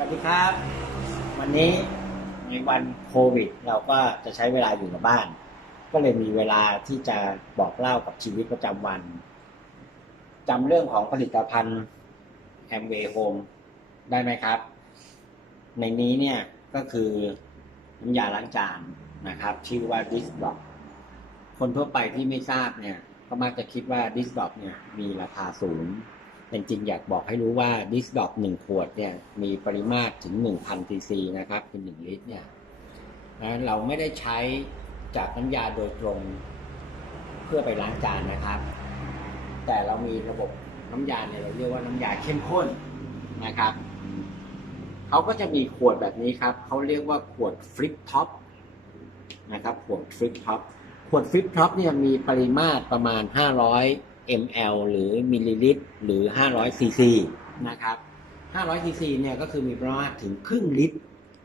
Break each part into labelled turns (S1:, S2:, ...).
S1: วัสดีครับ วันนี้ในวันโควิด เราก็จะใช้เวลาอยู่กับบ้าน ก็เลยมีเวลาที่จะบอกเล่ากับชีวิตประจำวันจำเรื่องของผลิตภัณฑ์แอมเวย์โฮมได้ไหมครับ ในนี้เนี่ยก็คือน้ำยาล้างจานนะครับ ชื่อว่าดิสบล็อกคนทั่วไปที่ไม่ทราบเนี่ย ก็มักจะคิดว่าดิสบล็อกเนี่ยมีราคาสูง แต่จริงอยากบอกให้รู้ว่าดิสดอกหนึ่งขวดเนี่ยมีปริมาตรถึง1,000ซีซีนะครับคือ1ลิตรเนี่ยนะเราไม่ได้ใช้จากน้ำยาโดยตรงเพื่อไปล้างจานนะครับ แต่เรามีระบบน้ำยาเนี่ยเราเรียกว่าน้ำยาเข้มข้นนะครับเขาก็จะมีขวดแบบนี้ครับเขาเรียกว่าขวดฟลิปท็อปนะครับขวดฟลิปท็อปขวดฟลิปท็อปเนี่ยมีปริมาตรประมาณ 500 ml หรือมิลลิลิตรหรือ 500 cc นะครับ 500 cc เนี่ยก็คือมีประมาณถึงครึ่งลิตร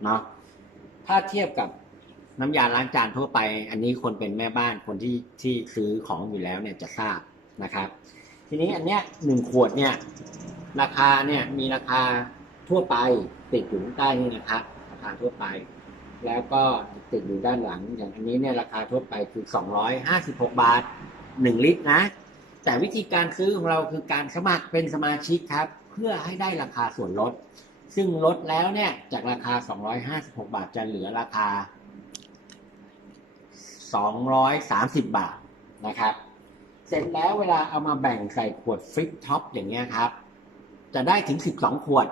S1: เนาะถ้าเทียบกับน้ำยาล้างจานทั่วไป อันนี้คนเป็นแม่บ้านคนที่ที่ซื้อของอยู่แล้วเนี่ยจะทราบนะครับ ทีนี้อันเนี้ยหนึ่งขวดเนี่ยราคาเนี่ยมีราคาทั่วไปติดอยู่ข้างใต้นี่นะครับราคาทั่วไป แล้วก็ติดอยู่ด้านหลัง อย่างอันนี้เนี่ยราคาทั่วไปคือ 256 บาท 1 ลิตรนะ แต่วิธีการซื้อของเราคือการสมัครเป็นสมาชิกครับ เพื่อให้ได้ราคาส่วนลด ซึ่งลดแล้วเนี่ยจากราคา 256 บาทจะเหลือราคา 230 บาทนะครับ เสร็จแล้วเวลาเอามาแบ่งใส่ขวดฟลิปท็อปอย่างเงี้ยครับ จะได้ถึง 12 ขวด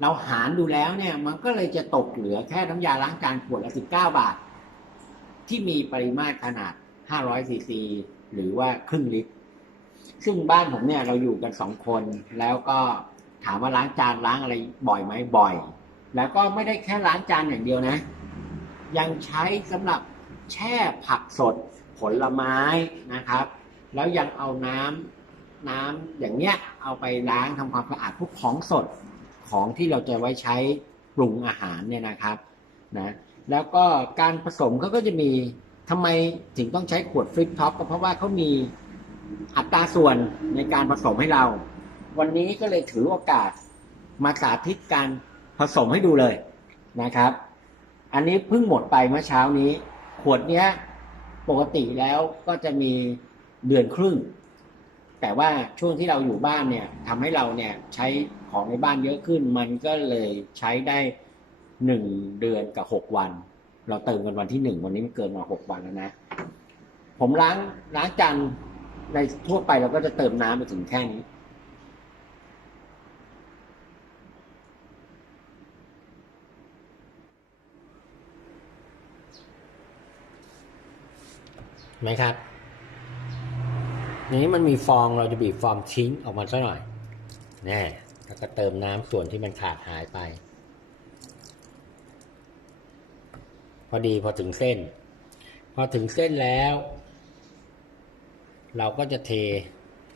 S1: เราหารดูแล้วเนี่ยมันก็เลยจะตกเหลือแค่น้ำยาล้างจานขวดละ 19 บาท ที่มีปริมาตรขนาด 500ซีซี หรือว่าครึ่งลิตร ซึ่งบ้านผมเนี่ยเราอยู่กันสองคน แล้วก็ถามว่าล้างจานล้างอะไรบ่อยไหมบ่อย แล้วก็ไม่ได้แค่ล้างจานอย่างเดียวนะ ยังใช้สำหรับแช่ผักสดผลไม้นะครับ แล้วยังเอาน้ำน้ำอย่างเนี้ยเอาไปล้างทำความสะอาดพวกของสดของที่เราจะไว้ใช้ปรุงอาหารเนี่ยนะครับนะแล้วก็การผสมเขาก็จะมี ทำไมถึงต้องใช้ขวดฟลิปท็อปก็เพราะว่าเขามีอัตราส่วนในการผสมให้เรา วันนี้ก็เลยถือโอกาสมาสาธิตการผสมให้ดูเลยนะครับ อันนี้เพิ่งหมดไปเมื่อเช้านี้ ขวดเนี้ยปกติแล้วก็จะมีเดือนครึ่ง แต่ว่าช่วงที่เราอยู่บ้านเนี่ยทำให้เราเนี่ยใช้ของในบ้านเยอะขึ้น มันก็เลยใช้ได้หนึ่งเดือนกับหกวัน เราเติมกันวันที่หนึ่งวันนี้มันเกินมาหกวันแล้วนะ ผมล้างล้างจานในทั่วไปเราก็จะเติมน้ำไปถึงแค่นี้ไหมครับนี้มันมีฟองเราจะบีบฟองทิ้งออกมาสักหน่อยแน่แล้วก็เติมน้ำส่วนที่มันขาดหายไป พอดีพอถึงเส้น พอถึงเส้นแล้ว เราก็จะเท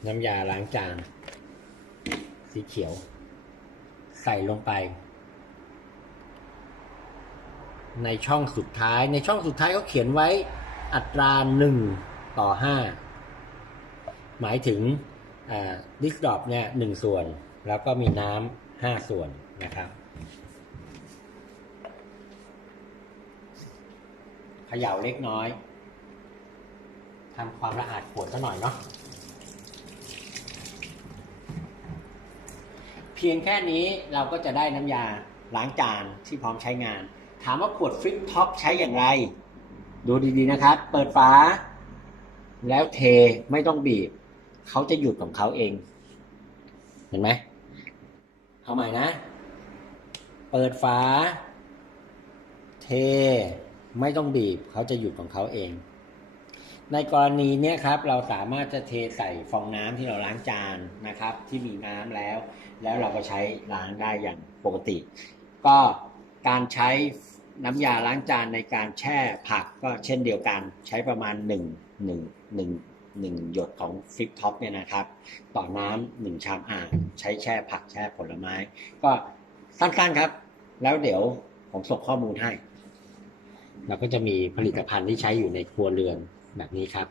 S1: น้ำยาล้างจานสีเขียว ใส่ลงไป ในช่องสุดท้ายในช่องสุดท้ายเขาเขียนไว้อัตราหนึ่งต่อห้าหมายถึงดิสดอปเนี่ยหนึ่งส่วน แล้วก็มีน้ำห้าส่วนนะครับ เขย่าเล็กน้อยทำความสะอาดขวดซะหน่อยเนาะเพียงแค่นี้เราก็จะได้น้ำยาล้างจานที่พร้อมใช้งาน ถามว่าขวดฟลิปท็อปใช้อย่างไร ดูดีๆนะครับ เปิดฝา แล้วเทไม่ต้องบีบ เขาจะหยุดของเขาเอง เห็นไหมเอาใหม่นะ เปิดฝา เท ไม่ต้องบีบเขาจะหยุดของเขาเอง ในกรณีเนี้ยครับ เราสามารถจะเทใส่ฟองน้ำที่เราล้างจานนะครับ ที่มีน้ำแล้ว แล้วเราก็ใช้ล้างได้อย่างปกติ ก็การใช้น้ำยาล้างจานในการแช่ผักก็เช่นเดียวกันใช้ประมาณ 1 1 1 1หยดของฟลิปท็อปเนี่ยนะครับ ต่อน้ำหนึ่งชามอ่างใช้แช่ผักแช่ผลไม้ ก็สั้นๆครับ แล้วเดี๋ยวผมส่งข้อมูลให้ เราก็จะมีผลิตภัณฑ์ที่ใช้อยู่ในครัวเรือนแบบนี้ครับ